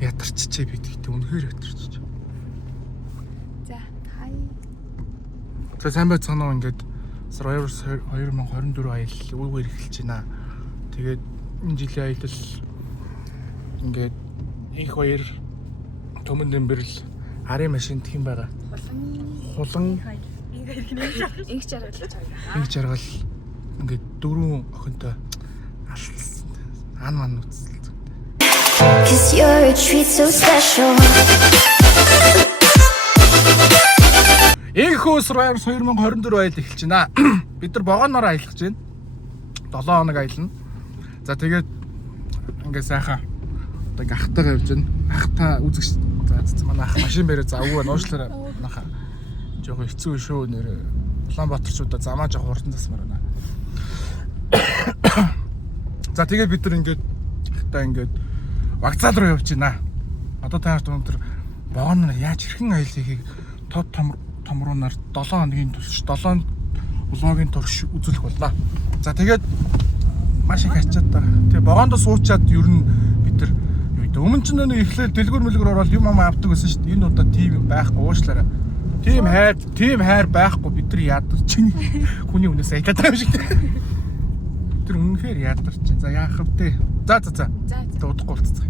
Ядарччээ бид гэдэг үнэхээр ядарчж. За хай. За сайн байцгаана уу ингээд Survivor 2024 аялал үүгээр эхэлж байна. Тэгээд энэ жилийн аялал ингээд их хоёр төмөн дэмбэрл арын машин тхим байгаа. Хулан Инх жаргал гэж байгаа. инх жаргал ингээд дөрвөн охинтой алсан. Ан үтсэл. 'Cause you're a treat so special. Энэхүү Survivor 2024 аялал эхэлж байна. Бид нар вагоноор аялах гэж байна. 7 хоног аялна. За тэгээд ингээ сайхан одоо ингээ ахтайгаа явж байна. Ахтаа үзэгч за манай ах машин бэрээ завгүй нуушлаараа манайха жоохон хэцүү шүү нэр Улаанбаатарчуудаа замаа жоох хурдан засмаар байна. За тэгээд бид нар ингээ ахтаа ингээ вокзал руу явж байна. Одоо та нарт өнөөдөр вагоноор яаж хэрхэн аялал хийхийг тод томруунаар 7 хоногийн турш 7 влогийн турш үзүүлэх боллоо. За тэгээд маш их ачаад та. Тэгээ вагондоо суучаад ер нь бид нар юу гэдэг өмнө ч нэг эхлээл дэлгүүр мэлгэр ороод юм авдаг гэсэн шүү дээ. Энэ удаа тийм байхгүй уушлаарай. Тийм хайр байхгүй бид нар ядарч чинь хүний үнээс аялаад байгаа юм шиг. Бид нар үнэхээр ядарч чинь. За яах вэ? За. Удахгүй болцгоо.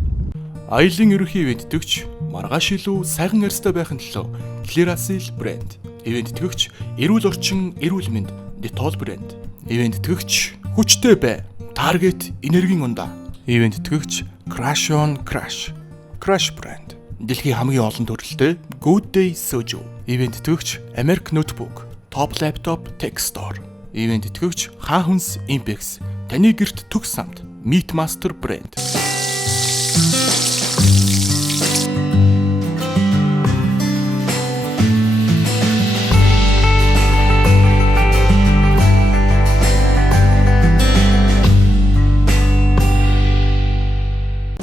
Аялын ерөнхий ивэнттэгч маргааш илүү сайхан арьстай байхын төлөө Clearasil брэнд. Ивэнттэгч эрүүл орчин, эрүүл мэнд Dettol брэнд. Ивэнттэгч хүчтэй бай. Target энергийн ундаа. Ивэнттэгч Crash on Crash. Crash брэнд. Дэлхийн хамгийн олон төрөлтэй Good Day Soju. Ивэнттэгч Americ Notebook, Top Laptop Tech Store. Ивэнттэгч Хаахүнс Impex. Таны гэрт төгс самт Meat Master брэнд.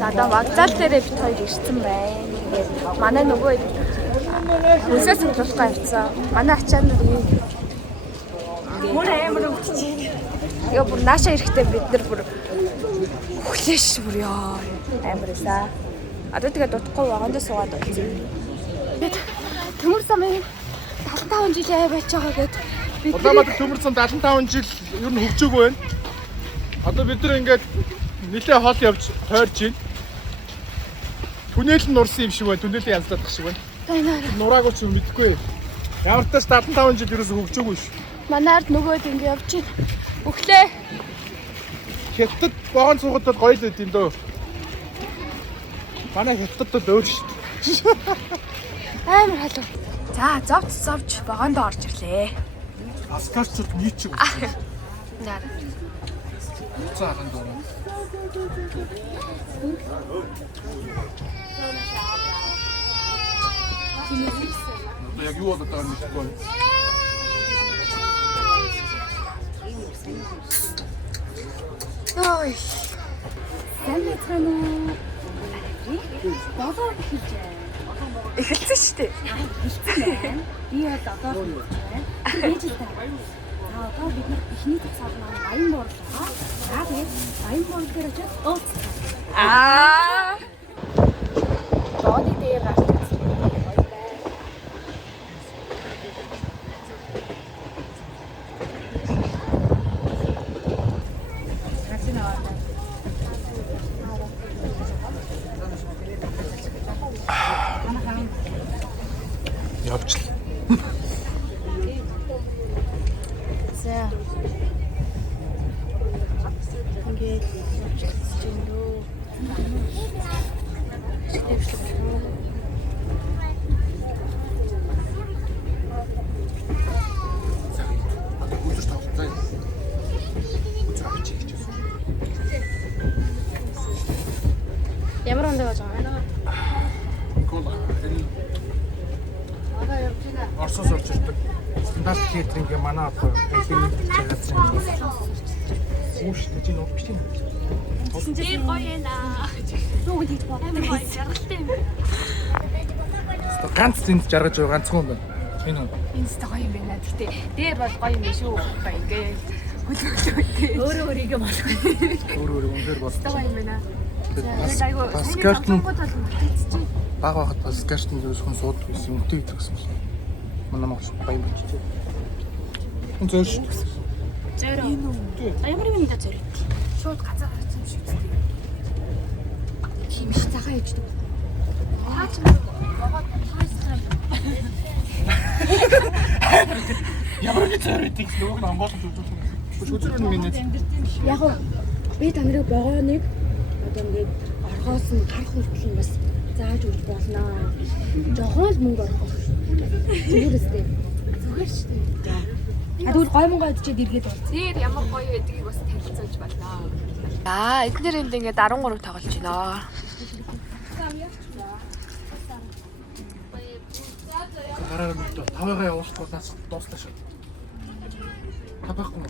Одоо вокзал дээр бид хоёр ирсэн байна. Тэгээд манай нөгөө үсээс судлуулах явцсан. Манай ачаа нарын бүр амар өвчтэй. Яа бүр нааша ирэхдээ бид нар бүр хүлээш бүр яа амар эсаа. Одоо тэгээд дутхгүй вагонд суугаад очив. Бид төмөр самын 75 жилийн байж байгаа гэд бид Улаанбаатар төмөр зам 75 жил ер нь хөгжөөгүй байна. Одоо бид нар ингээд нэлээ хол явж тойрч байна. Түнэл нь нурсан юм шиг байна. Түнэлийн янзлах шиг байна. Нураагүй ч мэдэхгүй. Ямар ч тач 75 жил ерөөсө хөгжөөгүй ш. манай ард нөгөөд ингэ явж байна. Өглөө Хятад вагон суугаад гоё л үт юм дөө. Манай хятадд өөр ш. амар халуун. За зовж вагонд орж ирлээ. Аскарчуд нийч үү. За. Цаахан дөө. Одоо яг юу болоод байгаа юм бэ? Ой. Сайн байна уу? Бага эхэлсэн шүү дээ. Би бол одоо хийж байна. Одоо бид нар ихний тусаад маань баян буурлаа. За тэгээд баян буурал дээр очиж ууц. Дооны дээр гарч ирсэн. Явчлаа. За. Ингээд явчихсан юм дөө. Үзэж тоглоцоо. Үзэж авчих гэж байна. Ямар онд байж байгаа юм? Кола. Орсоос орж ирдэг. Стандарт кейтеринг манай одоо аялын чагаас юм. Үүш тийм уу биш юм. Дээр гоё яана. Нүгэл хийж боо. Амар гоё жаргалтай юм. Ганц зэнд жаргаж байгаа ганцхан юм байна. Энэ үү? Инста гоё юм байна. Гэтэ дээр бол гоё юм биш үү? Гоё ингээд хөлөглөө. Өөрөө өөрийгөө болох. Өөр үнээр бол. Гоё юм байна. Тэгээд айгу баскетбол сонгод бол үлдээчихээ. баг багт баскетбол дээр зөвхөн суудаг гэсэн үнтэй гэдэг гэсэн юм. Манай маач баян бочтой. Энэ зөөр шүү дээ. Зөөрөө. Ямар юм да зөөрөө. Шууд газар гарч юм шиг үстэй. Тийм ш цагаан ээждэг. Таа ч юм богоод таасраа. Ямар нэг зөөр идэх нөгөө нь амболж үзүүлсэн. Өчигдөр нь минь Яг уу би та нарыг богооныг одоо ингээд орхоос нь гарах хүртэл юм бас зааж өгч болно. Жохон л мөнгө орох. Зүгээр өстэй. Зүгээр шүү дээ. Тэгвэл гой мөнгө одчихэд иргээд бол. Тэр ямар гоё байдгийг бас танилцуулж байна. Эдгээр энд ингээд 13 тоглож байна. гараар нь тавыгаа явуулахгүй нас дууслаа шүү. Табахгүй.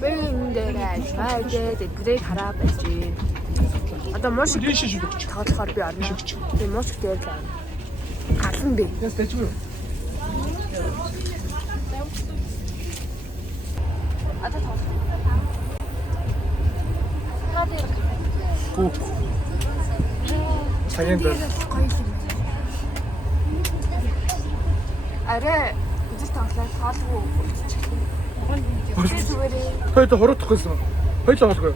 Бэн дээр ажмаагээд эдгэрийг хараа байж байна. Одоо муушиг тоглохоор би орно. Би муушиг дээр л орно. Галан би. Яс дэжгүй. Одоо тоглох. Хадэр. Гү. Цагийн дээр. Арай үзэл тоглох хоолгүй. Зүгээр. Хойд хуруудах гэсэн. Хойд хоолгүй.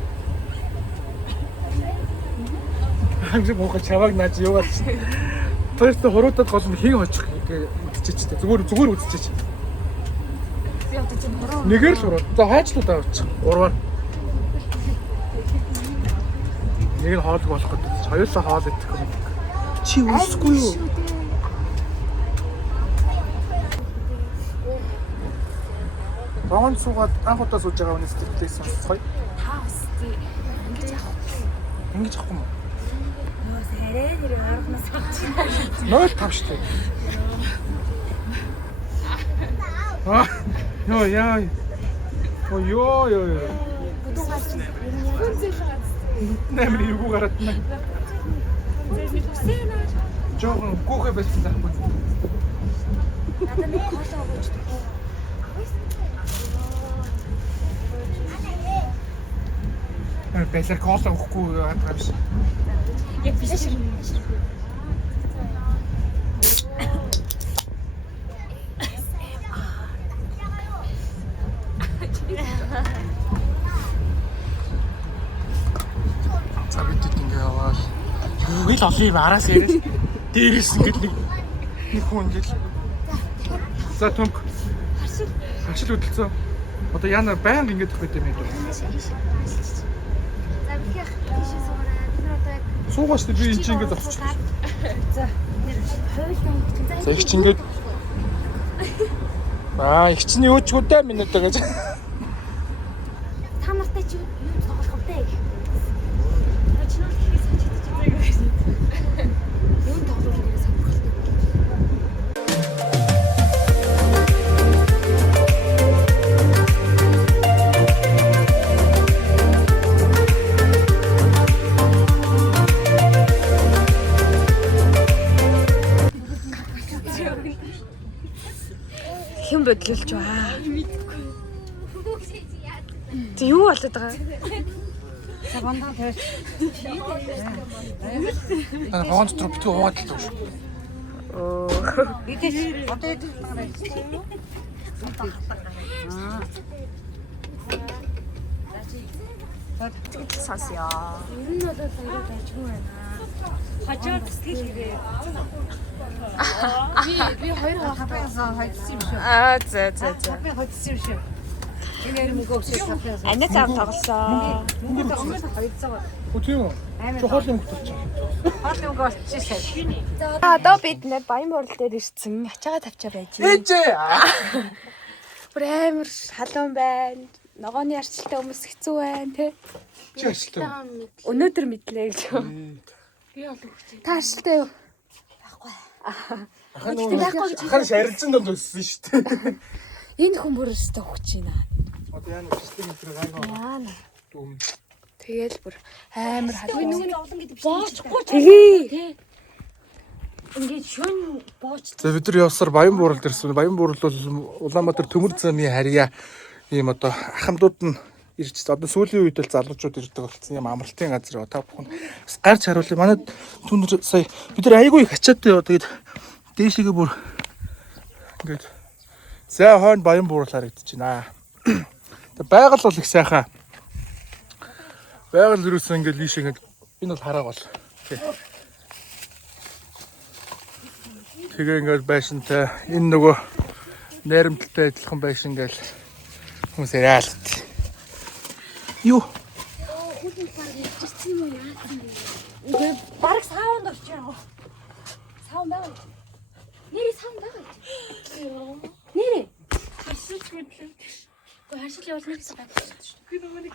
Хамжиг боохоо чаваг наач юугаар чи. Тэрс хуруудад гол нь хин хочих гэ үзчихэж та. Зүгээр үзчихэж. Би одоо чинь буруу. Нэгээр л хурууд. За хайчлууд авчих. Урваар. Нэг нь хоолг болох гэдэг. Хоёулаа хоол идэх юм. Чи үсгүй юу? Баан суугаад анхудаа сууж байгаа хүнээс сэтгэлээс сонсцгоё. Та усти. Ингэж яах вэ? Ингэж авахгүй юм. Нөөс хараа нэр арганаас авч. 0.5 штэ. Аа. Йоо яа. Оо ёо. Бүдүүн гаж. Нэмэр юу гараад нэ. Жохон гүөхэ байсан заахгүй. Надад нэг хоолоо өгөөч. Бэлэр кола өгөхгүй яадаг юм шиг. Яг биш шиг. За бид ингэ яваа. Юу л олон юм араас яриад. Дээрээс ингэ нэг хүн ингэ. За төмк. Харшил хөдөлцөө. Одоо яана баян ингэ төгөөд юм ээ. За би тийш суугаад энэ одоо Суугаач би энэ чинь ингэ зогсчих. За. За их ч ингэ. Их чинь юу ч үдэ минь одоо гэж. Та нартай чи юу тоглох вэ? Юу тоглох вэ гэж сонирхолтой. хэн бодлуулж байгаа. Тэг юу болоод байгаа? Цагаандаа тавьж. Вагон дотор битгий уугаад л шүү. Бидэс одоо идэх байгаа. Сонсё. Ер нь бол аягүй дайжгүй байна. Хажууд сэтгэл хэрэг. Би хоёр хавтаасаа хайцсан юм шүү. За. Би хайцсан юм шүү. Энэ ярим мөнгө өгсөж тавьсан. Ана цаав тоглосоо. Мөнгө өмнөөс хайцсан. Үгүй тийм үү? Чухал юм болчих. Хоол мөнгө олчихсан. Одоо бид нэр баян борол дээр ирсэн. Ачаага тавьчаа байж. Ээжээ. Бүр амар халуун байна. Ногооны арчилтай хүмүүс хэцүү байна, тий. Чи ажилтаа. Өнөөдөр мэдлээ гэж. Би ол өгч. Та арчилтай юу? Ахын шарилжин донд өссөн шүү дээ. Энэ хүн бүр өстэй өгч байна. Одоо яа нэг систем өтер гайгаа. Яана. Дүм. Тэгэл бүр амар халуун. Нүгний олон гэдэг биш. Боочгүй. Тий. Ингээд шүн бооч. За бид нар явсаар Баян буурал дээрсэн. Баян буурал бол Улаанбаатар төмөр замын харьяа ийм одоо ахмадууд нь ирж. Одоо сүүлийн үед л залуучууд ирдэг болсон юм амралтын газар. Та бүхэн бас гарч харуулъя. Манай түнэр сая бид нар айгүй их ачаатай яваа. Тэгээд дээшээгээ бүр ингээд зай хойно баян буурал харагдаж байна. Тэгээд байгаль бол их сайхан. Байгаль юусэн ингээд лиш ингээд энэ бол хараа бол. Тэгээ ингээд байшинтай энэ нөгөө найрамдалтай адилхан байшин гээл хүмүүс яриалт. Юу? Хүүхэн баг ирчихсэн юм уу яасан бэ? Ингээ баг саунд орчих юм. Саунд байгаа. Нэрээ саунд байгаа. Нэрээ. Харшилч мэдлээ. Гэхдээ харшил явал нэрээс гадагш шүү. Би нөгөө нэг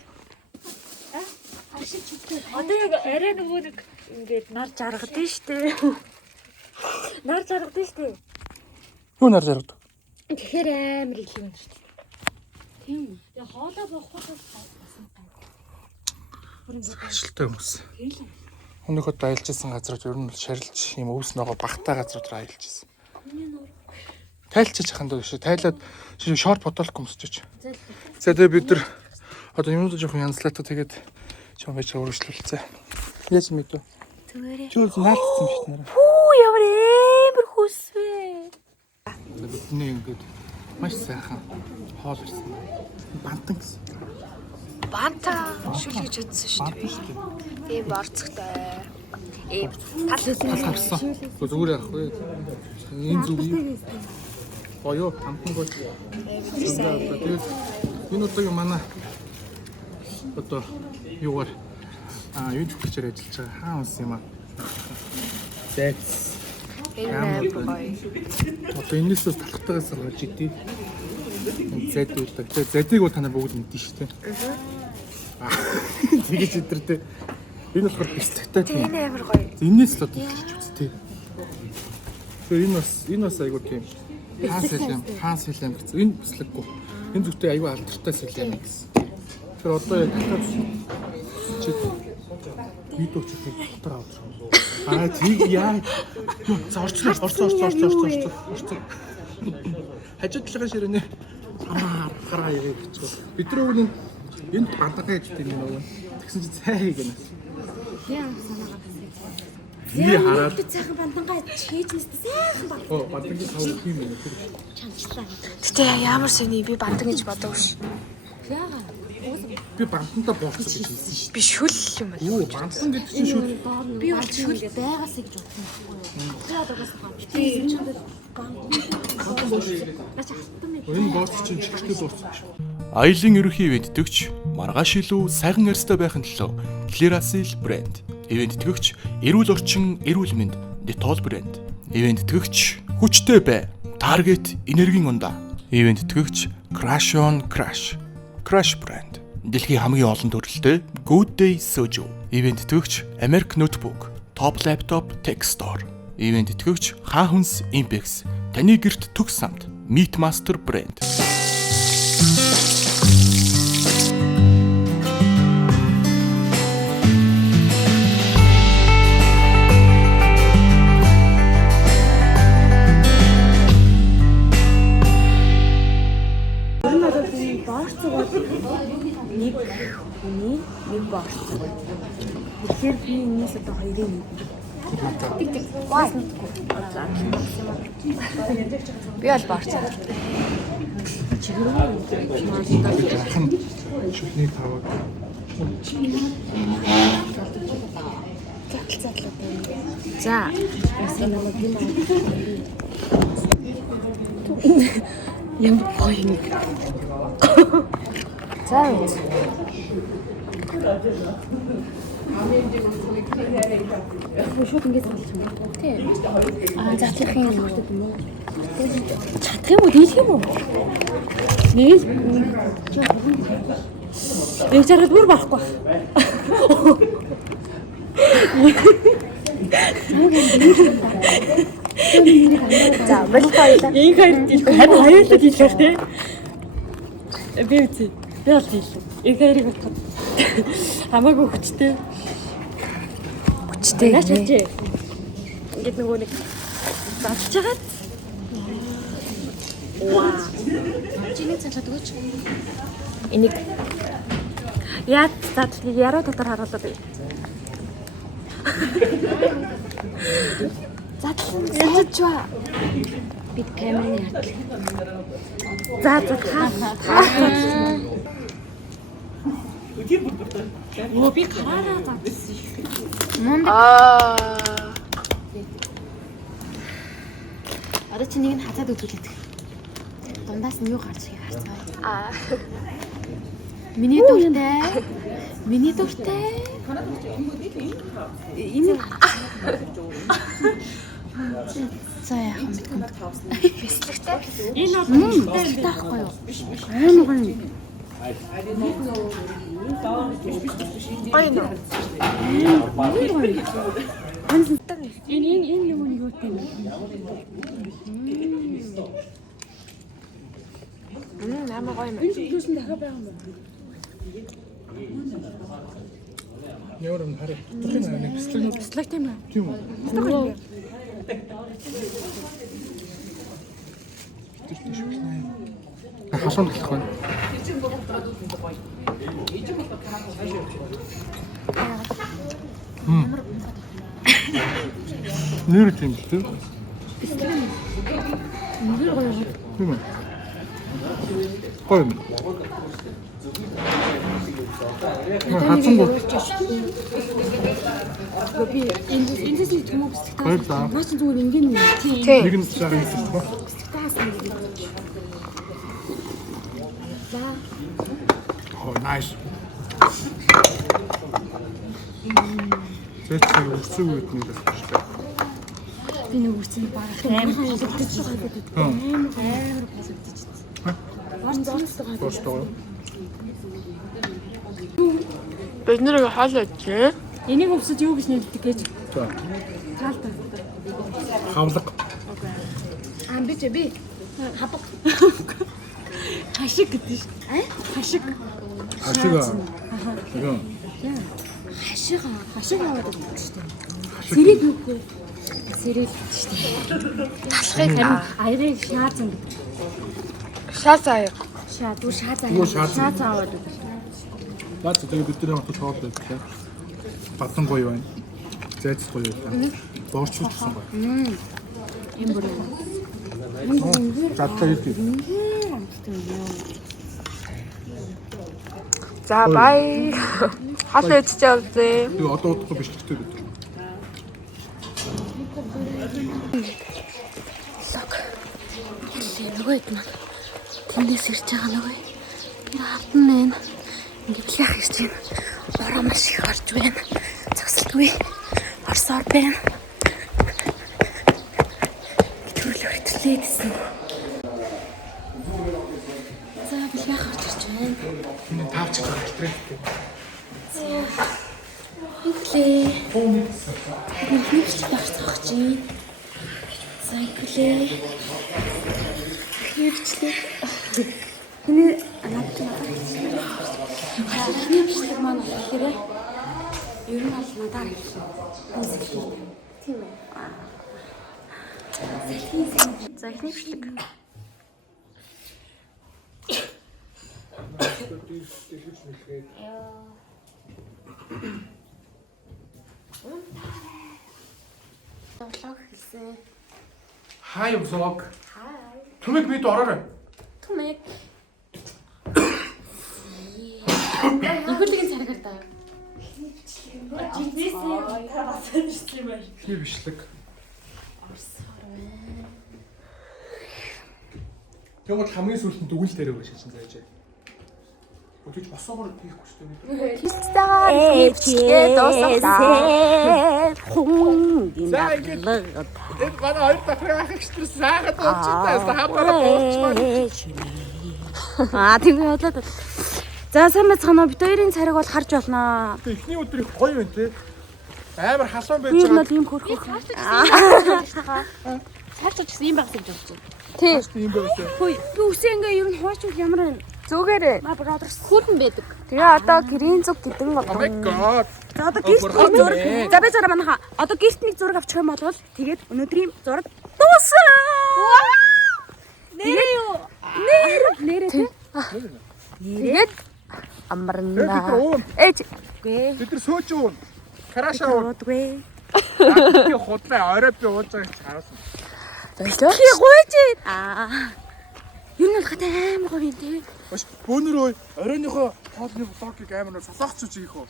харшилч үгүй. Одоо яг арай нөгөө нэг ингээд нар жаргадсан шүү дээ. Нар жаргадсан шүү дээ. Юу нар жаргад? Тэгэхээр амар их юм шүү дээ. Тийм. Яг хоолой боохоос Ашилтай хүмүүс. Өнөөхөд аялжсэн газрууд ер нь шарилж юм өвс ногоо багтаа газрууд руу аялж ирсэн. Тайлчиж хаханд шүү. Тайлаад шорт бодолох юмсчиж. За тэгээ бид нар одоо юмнууд жоохон янзлаатаа тэгээд чам байж өөрчлөлцөө. Яаж мэдв? Тэгээрээ. Чүр наалтсан шүү дээ. Хүү ямар амар хүсвэ. Бидний ингээд маш сайхан хоол ирсэн. Бантан гэсэн. Банта шүл гэж утсан шүү дээ. Тийм борцогтой. Тал харсан. Зүгээр яах вэ? Энэ зүг юу? Боёо хамтан гол. Тэгээд энэ удаагийн манай одоо юугаар юу зөвчөөр ажиллаж байгаа хаан ус юм аа. Зэц. энэ гоё. Одоо энэс бас талхтайгаас гарч идэв. Зэд үлдэг. Тэгээд зэдийг бол та нар бүгд мэднэ шүү дээ. Тэгэж өдөртэй. Энэ болохоор бэлтгэхтэй тийм. Энэ амар гоё. Энэс л одоо хэлж үзтээ. Тэгээд энэ бас айгуу тийм. Хаан сэлэм гэсэн. Энэ бүслэггүй. Энэ зүгтээ айгуу алдартай сэлэм гэсэн. Тэр одоо яг чи видео чихээ дотор авах. Тийг яа. Орчлоо. Хажууд талаас ширэнэ. Хараа яваа гэж. Бид нар өгнө энд бандага гэж тийм нөгөө. Тэгсэн чи цай гэнэ. Яа санаагаа тасаа. Би хараад Цайхан бандангаа хийж нэстэ сайхан баг. бандагийн сав тийм юм. Чанчлаа. Гэтэ ямар сони би бандан гэж бодоогүй ш. Яага. Би бандантаа боолцсон гэж хэлсэн шүү. Би шүл юм байна. Юу бандан гэдэг чинь шүү. Би бол шүл байгаасаа гэж бодсон байхгүй юу? Тэгээд угаас хаа. Тийм ч одоо Энэ бооц чинь чихтэй дууссан шүү. Аялын ерөнхий ивент төгч маргааш илүү сайхан арьстай байхын төлөө Clearasil брэнд. Ивент төгч эрүүл орчин, эрүүл мэнд Dettol брэнд. Ивент төгч хүчтэй бай. Target энергийн ундаа. Ивент төгч Crash on Crash. Crash брэнд. Дэлхийн хамгийн олон төрөлтэй Good Day Soju. Ивент төгч Americ Notebook. Top Laptop Tech Store. Ивент төгч Хаахүнс Impex. Таны гэрт төгс самт Meatmaster брэнд. нэг хүний нэг борцоо. Тэгэхээр би энэс одоо хоёрыг нэг. Би бол борцоо. Шүлний таваг. За. Юм гоё нэг. За үз. Шууд ингэж залж юм. Тийм. Задлах юм уу? Чадах юм уу? Дийлэх юм уу? Нэг жаргал бүр байхгүй. За, болтой. Ийм хайр дийлэх. Харин хоёулаа дийлэх тий. Би үгүй. Би бол дийлэх. Ийм хайрыг бодоход хамаагүй хүчтэй. Хүчтэй. Яаж чи? Ингээд нөгөө нэг задлж хагаад. Ваа. Чиний цалаад өгөөч. Энийг Яа за яруу дотор харуулдаг. Задлж ба. Бид камерын яадаг. За таа. Оо би гараараа задлсан. Одоо чи нэг нь хазаад үзүүлээд. Дундаас нь юу гарч ирэх харцгаа. Миний дуртай. Миний дуртай. Энэ за яах юм бэ? Бислэгтэй. Энэ бол таахгүй юу? Аймаг нь. Ойно. Энэ юм юу гэдэг юм? Амар гоё юм. Энэ юусэн дахиад байгаа юм бэ? Ямар юм хараа. Нэг бислэг Бислэг тийм үү? тийм үү? Бислэг. Хасанд болох байна. Нэр тийм л тийм. Нэр гоё. Тийм үү? Гоё юм. Хатсан гоо. Би эндээс нэг юм бислэг таа. Баярлалаа. Маш зүгээр ингэн юм. Тийм. Нэг нь цагаан хэлсэн ба. Таасан гэдэг. За. Oh, nice. Зэцэг үрцэг үед нэг байна. Би нэг үрцэн барах амар хөлөгдөж байгаа. Амар хөлөгдөж. Бостоо. Бид нэрийг хаалаач. Энийг өвсөж юу гэж нэрлэдэг гэж За. таалтай. Хавлага. Би хабаг. Хашиг гэдэг шүү. Хашиг. Ашига. Тийм. Хашиг аваад байдаг шүү дээ. Сэрэг юу вэ? Сэрэг шүү дээ. Талхыг Аярыг шаазан гэдэг. шаа заяа. Шаазан аваад байдаг. Бац тэгээ бид нар хамт хоол байдаг. Батан гоё байна. Зайц гоё байна. Боорчлуулсан гоё. Ийм бүр юм. Гадтай ирдэг. За бай. Хаалаа идчихээ үлдээ. Тэгээ одоо удахгүй биш гэхдээ бид. Нөгөө хэд маань тэндээс ирж байгаа нөгөө. Тэр хавтан байна. Ингээд яах гэж байна. Бороо маш их орж байна. Зогсолтгүй. Орсоор байна. Төрлөөр хэвтлээ гэсэн. За би яах гэж байна. Энэ тавч гаралтрээ. Инглээ. Нэгч тарцах чинь. За инглээ. Хэрэгчлээ. Миний надад хэрэгчлэг маань болохоор ер нь бол надад хэрэгсэн. Тийм ээ. За хэрэгчлэг. Влог хэлсэн. Хай влог. Түмэг бид ороорой. Түмэг. Ихүлгийн царгаар даа. Жинсээ таасан шүү дээ. Хий бишлэг. Тэгвэл хамгийн сүүлд дүгнэлт дээр өгч шин зааж. Өтөж босоогоор хийхгүй шүү дээ. Хилцээ дуусахтаа. За ингэж энэ манай хоёр дахрын ах экспресс сайхан дуучтай хапаараа дуучмаа. Тийм бодлоо. За сайн байцгаана. Бид хоёрын цариг бол харж болно. Эхний өдөр их гоё байна те. Амар халуун байж Би ер нь байгаа. бол ийм хөрхөх. Цаашаа ч гэсэн ийм байх гэж бодож байна. Тий. Тийм байсан. Хөөе, би үсээ ингээ ер нь хуучвал ямар байна? Зүгээрээ. My brothers хүүтэн байдаг. Тэгээ одоо гэрийн зүг гэдэг Oh my болон. god. За одоо гэрт нэг зураг. За би зураг манайха. Одоо гэрт нэг зураг авчих юм бол тэгээд өнөөдрийн зураг дууссан. Нэрээ юу? Нэрээ тий. Тэгээд амарна. Ээж гээ. Бид нар сөөж уун. Краша уун. Уудгүй. Би худлаа орой би ууж байгааг хаасан. Бэлтгий гуйж аа. Юу нэг хат амар гоё юм тий. Баш бөөнөр ой оройныхоо хоолны блокийг амар сосоогч үз ийх үү.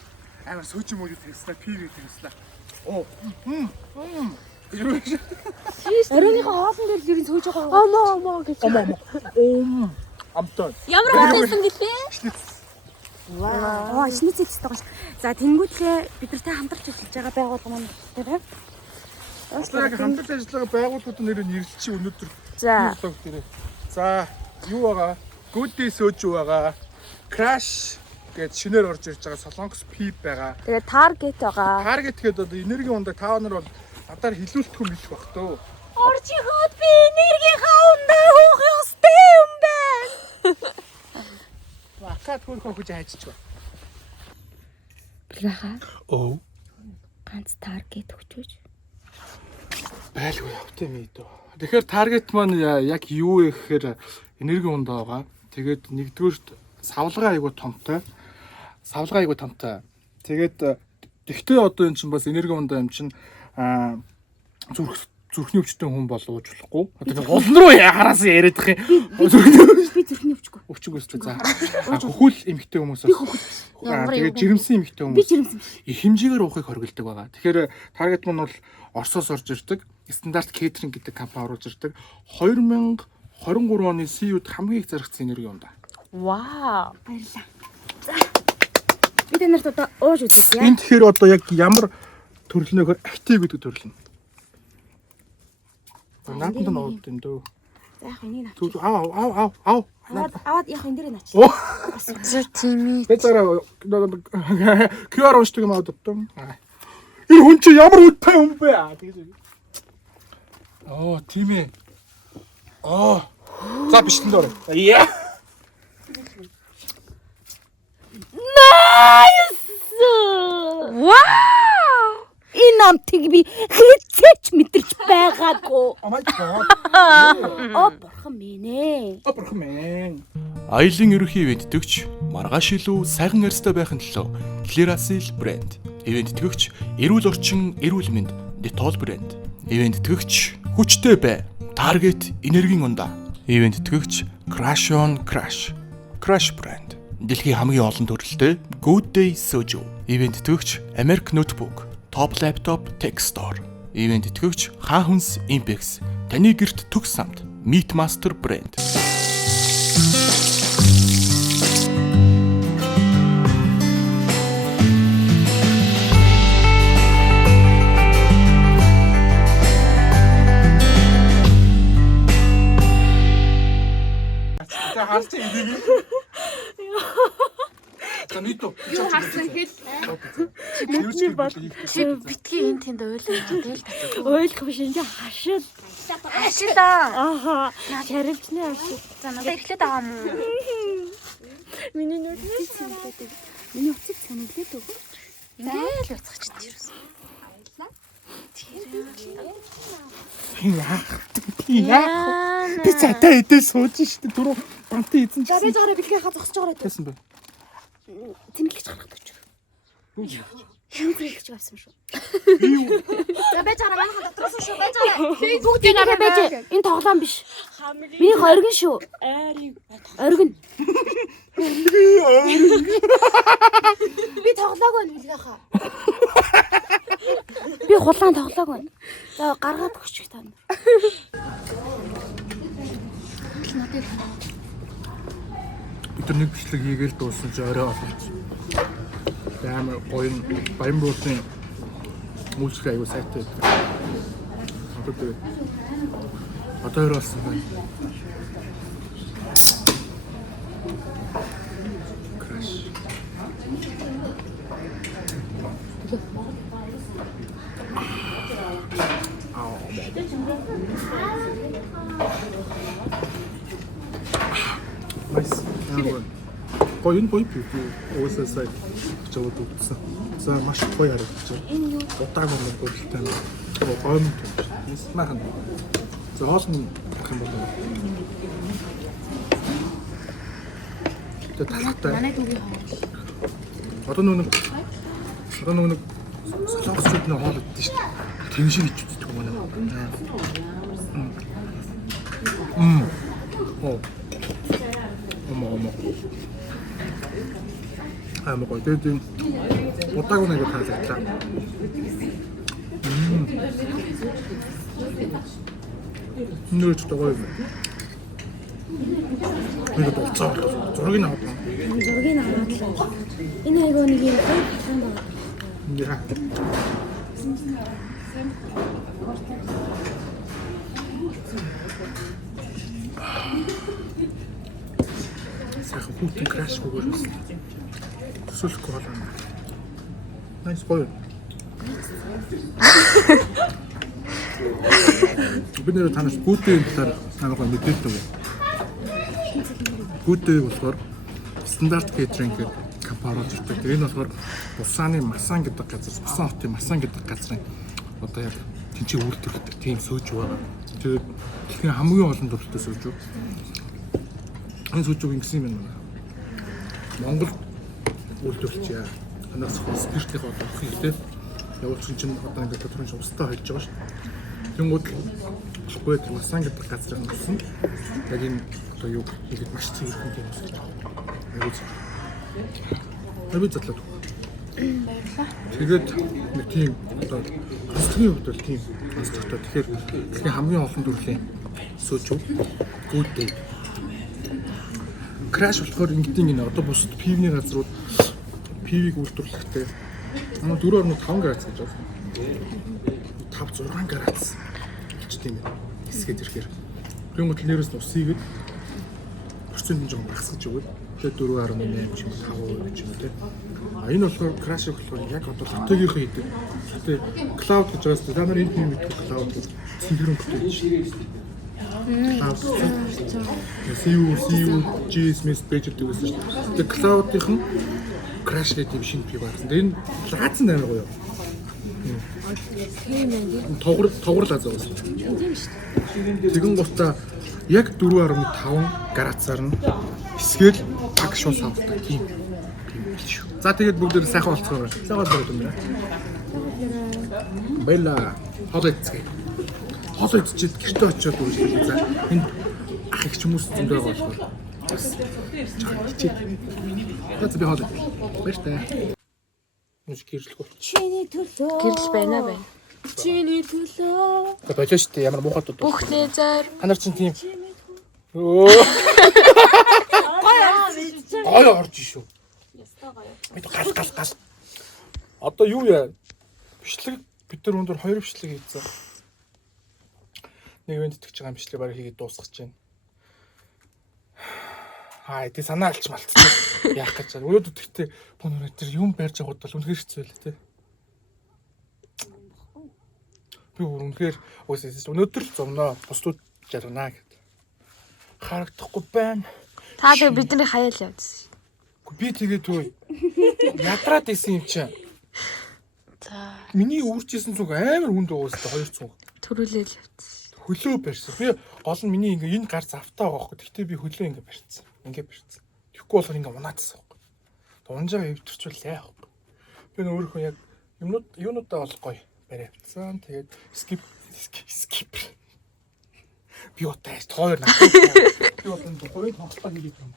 Амар сөөж юм уу тэгснэ пив тэгснэ. Оо. Оройныхоо хоолн дээр юу сууж байгаа. Омоо гэж. Ом. Амтан. Ямар хатсан гэлээ? Ваа, шнэцэд байгаа ш. За тэнгүүтлээ бид нартай хамтарч ажиллаж байгаа байгууллага маань тийм. Яг хамтарч ажиллагаа байгууллагуудын нэрээр нэрлэлчих өнөөдөр. За. За, юу байгаа? Good Day сөөж байгаа. Crash гэж шинээр орж ирж байгаа Солонгос Pip байгаа. Тэгээ Target байгаа. Target гэдэг одоо энерги ундаг та нар бол надаар хилүүлтгүй мэлэх бах төө. Орж иход би энергийнхаа ундаа хөөх ёстой юм байна. Акад хөрхөө хүж хайчих ба. Бэлгааха. Оо. Ганц Target өгчөөж. Байлгүй явт юм ээ дөө. Тэгэхээр Target маань яг юу вэ гэхээр энерги ундаа байгаа. Тэгээд нэгдүгээрт савлгаа айгуу томтой. Тэгээд тэгтээ одоо эн чинь бас энерги ундаа юм чинь зүрхний өвчтөн хүн бол ууж болохгүй. Одоо гол руу хараасан яриад их юм. Би зүрхний өвчгүй. Өвчгөөс ч за. Хөхөл эмхтэй хүмүүсээс. Тэгээд жирэмсэн эмхтэй хүмүүс. Би жирэмсэн. Хэмжээгээр уухыг хориглдог байгаа. Тэгэхээр Target маань бол Оросоос орж ирдэг. Стандарт Catering гэдэг компани оруулж ирдэг. 2023 оны CU-д хамгийн их зарагдсан энерги юм да. Вау. Баярлалаа. За. Би танарт одоо ууж үзье. Энэ тэгэхээр одоо яг ямар төрлөнөөр актив гэдэг төрлөн. Наатанд нь ууд энэ дөө. За яг энийг Түр аа. аваад яг энэ дээр наач. Зүр тийм ээ. Бэцараа QR уншдаг юм аваад өгдөө. Энэ хүн чи ямар үнэтэй хүн бэ? Тэгэж. Оо, тийм ээ. За бичлэн дээр. Яа. Вау! Энэ амтыг би хэзээч мэдэрч байгаагүй. Oh my god. Оо бурхан минь ээ. Апрах мэн. Аялын ерөнхий ивэнтдэгч маргааш илүү сайхан арьстай байхын төлөө Clearasil брэнд. Ивэнтдэгч эрүүл орчин, эрүүл мэнд Dettol брэнд. Ивэнтдэгч хүчтэй бай. Target энергийн ундаа. Ивэнтдэгч Crash on Crash. Crash брэнд. Дэлхийн хамгийн олон төрөлтэй Good Day Soju. Ивэнтдэгч American Notebook, Top Laptop Tech Store. Ивэнтдэгч Хаахүнс Impex. Таны гэрт төгс самт Meat Master брэнд. За харж энийг. Танито. Юу харсан хэл? Бидний бол Битгий энэ тэнд ойлоо тэгэл татсан. Ойлгох биш энэ хашил. Ашилаа. Ааха. Шарилчны хашил. За надад эхлээд байгаа юм уу? Миний нүднээс санагдаад. Миний уцыг санагдаад өг. Ингээл уцгач тийрсэн. яах. Би цаатаа эдээ сууж штэ түрүү бантын эзэн За би заараа бэлгийнхаа зогсож байгаа гэдэг. гэсэн бэ. Тэмдэглэж гаргаад өгч. Юу гэж авсан шүү. Би юу? За байж байгаа манайхан дотроос шүү байж байгаа. Бүгд энэ байж. Энэ тоглоом биш. Миний оргин шүү. Оргин. Би тоглоагүй бэлгийнхаа. Би хулаан тоглоагүй. За гаргаад өгч та нар. Өдөр нэг бичлэг хийгээл дууссан чи орой олж. Амар гоё баян буурын музик аягүй сайтай. Одоо орой болсон байна. Crash. Nice. Гоё энэ гоё пив. Уусаа сая чавд утсан. За маш гоё харагдаж байна. Энэ юу? Удааг юм гөрөлтэй. Гоё юм тийм. Нисмахан. За хоол нь ах юм бол. Тэгээ талхтай. Манай дүүгийн хоол. Одоо нэг солонгосчууд нэг хоол идсэн шүү дээ. Тэн шиг ич үздэг юм байна. Оо. Омо. Амгаа тэгээд удаагүй нэг таалагдлаа. Нөөч төгөө. Нэг дуцаа зургийг аваад. Зургийг аваад л. Энэ айгоо нэг юм халуун байна. Яа. Сайхан хүүхдийн краш гүгээрс. Төсөөлөхгүй болоо. Найс гоё. Би нэр танаас гүтээ талаар намайг мэдээлдэг юм. Гүтээ болохоор стандарт кейтеринг гэдэг компани орж ирдэг. Энэ болохоор Усааны Масан гэдэг газар, Усан хотын Масан гэдэг газрын одоо яг тэнцээ үйлдвэрлэдэг тийм сууж байгаа. Тэгээд дэлхийн хамгийн олон төрөлтэй сууж. Энэ сүүжиг ингэсэн юм байна. Монгол үйлдвэрлэжээ. Танаас спиртийн бодлого хийхдээ явуулсан чинь одоо ингээд тодорхой устдаа холж байгаа шүү. Тэнгууд болохгүй тэр Масан гэдэг газрын нусан. Яг энэ одоо юу хийгээд маш цэвэрхэн тийм ус. Аюул. Тэвээ задлаад. Баярлалаа. Тэгээд нэг тийм одоо концертын хувьд бол тийм концерттой. Тэгэхээр дэлхийн хамгийн олон төрлийн сүүжүү гүйтэй. Краш болохоор ингэдэг энэ одоо бусад пивний газрууд пивийг үйлдвэрлэхдээ 4.5 градус гэж байна. 5-6 градус болчтой юм. Хэсгээд ирэхээр. Тэгмэд нэрээс нь усыг процент нь жоохон багасгаж өгöd. Тэгээд 4.8 ч юм уу 5% ч юм уу тийм. А энэ болохоор краш болохоор яг одоо хотогийнхоо хийдэг. Гэтэ клауд гэж байгаас та нар энэ юм мэддэг клауд гэж цэнхэрэн бүтээж шүү. CU GSMS пэйжд үүсэж шүү. Тэгээд клаудынх нь краш гэдэг шинэ пив гарсан. Энэ лаацсан амар гоё. Тоглол азаа уусан. Тэгэн гутаа яг 4.5 градусаар нь эсгээл пак шууд савдаг тийм. За тэгээд бүгд сайхан болцгоо. Сайхан болцгоо юм байна. Баяла. Хоол идцгээ. Хоол идчихэд гэртээ очиод үйлчлээ. За энэ ах их хүмүүс зөндөө болохоор. Чичээ. Тэд би хоол. Баяртай. Нүж гэрэлгүй. Чиний төлөө. Гэрэл байна байна. Чиний төлөө. За болоо шүү дээ. Ямар муухай дуу. Бүхний зар. Танар чинь тийм. Өө. Гой орж шүү. Бид гал. Одоо юу яа? Бичлэг бид нар өндөр 2 бичлэг хийсэн. Нэг ивент итгэж байгаа бичлэг бараг хийгээд дуусгаж байна. Хаа тий санаа алч малтчихсан. Яах гэж байна. Өнөөдөр тэгтээ бүгд тэр юм барьж явахд бол үнэхээр хэцүү байлаа тий. Би үнэхээр өнөөдөр л зовноо. Бусдууд жаргана гэд. Харагдахгүй байна. Та тэгээ бидний хаяал явдсан. Би тэгээд төө ядраад исэн юм чинь. За Миний үүрчсэн зүг амар хүнд уустай 200. төрүүлэл явдсан. Хөлөө барьсан. Би гол нь миний ингээ энэ гар завтаа байгаа байхгүй. Гэхдээ би хөлөө ингээ барьсан. Тэгэхгүй болохоор ингээ унаадсан байхгүй. Унжаа эвтэрчүүл яах вэ? Би өөрийнхөө яг юунуудаа бол гоё барай авцсан. Тэгээд скип. Би утаас тоор нах. Би одоо гоё тоглолтоо хийгээд байна.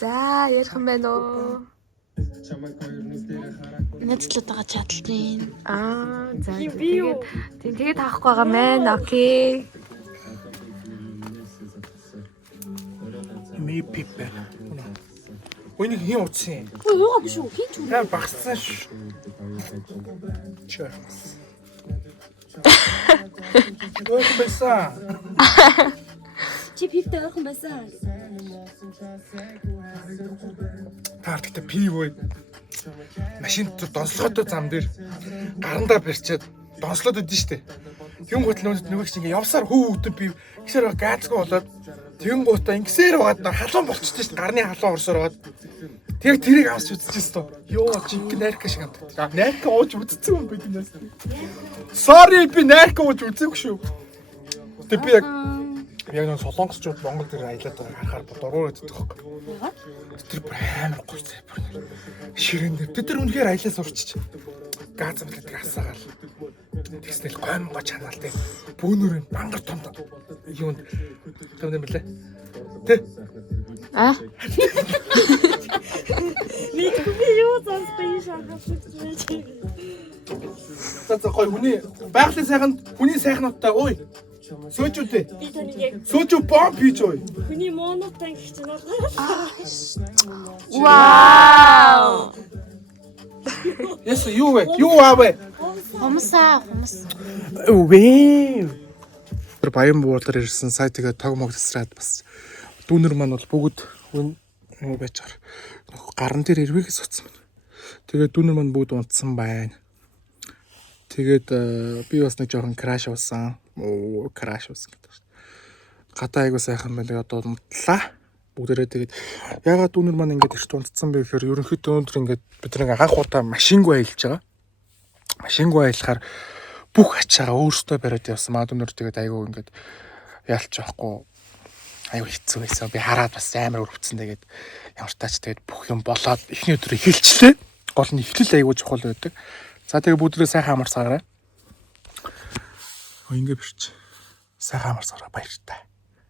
За ярих юм байна уу? Нэцлээд байгаа чадaltaй. За тэгээд таахгүй байгаа мэн. Окей. Ми пипэ. Өнийг хин утсан. Юугаа биш үү? Хин ч үү? Яа багсан ш. Чаа. Ой бэса. Чи пивтэй ойрхон байсан. Таарт пив ой. Машин донслоготой зам дээр гарандаа барьчаад донслоод идэв штэ. Тэгэн гутал нөгөө чинь ингээ явсаар хүү өтөв пив. Гисээр газгүй болоод тэгэн гутаа ингэсээр байгаад халуун болчихсон штэ. Гарны халуун орсоор байгаад. Тэг тэрийг авч үзчихсэн тоо. Йоо жинк найрка шиг амтдаг. Найрка ууж үзсэн юм бид нээс. Sorry би найрка ууж үзээгүй шүү. Тэг би яг Яг нэг солонгосчууд Монгол дээр аялаад байгааг харахаар дургуураад идэх байхгүй. Тэр бүр амар гоё зэ бүр. Ширээн дээр бид нар үнэхээр аялал сурчиж. Газ амлаад асаагаал. Тэгснэл гомго чанаал те. Бөөнөр мангар том юунд том юм блэ? Тэ? А? Би юу занстай шахах гэж. За гоё хүний байгалийн сайханд хүний сайхнуудтай ой. Сөөчүүдээ. Би таныг яг Сөөчүү бомб хийж ой. хүний монотан гэх чинь бол Вау! Яс юу вэ? Юу аавэ? Хумсаа. Өвөө. Тэр баян буудлаар ирсэн сая тэгээ тог мог тасраад бас дүүнер маань бол бүгд юу байж байгаа. Гаран дээр ирвэгээс утсан. Тэгээд дүүнер маань бүгд унтсан байна. Тэгээд би бас нэг жоохон краш болсон. Краш болсон гэдэг шүү. Гадаа айгуу сайхан байна. Тэгээд одоо унтлаа. Бүгдээрээ тэгээд ягаад дүүнер маань ингэж ихт унтсан бэ гэхээр ерөнхийдөө өндөр ингэж бид нэг анх удаа машингүй аялж байгаа. Машингүй аялахаар бүх ачаагаа өөртөө бариад явсан. Маа дүүнер тэгээд айгуу ингэж яалч байхгүй. Айгуу хэцүү байсан. Би хараад бас амар өрөвцөн тэгээд ямар тач тэгээд бүх юм болоод эхний өдөр эхэлчлээ. Гол нь эхлэл айгуу чухал байдаг. За тэгээ бүгдээ сайхан амарсаарай. Ингээ бирч. Сайхан амарсаарай баяртай.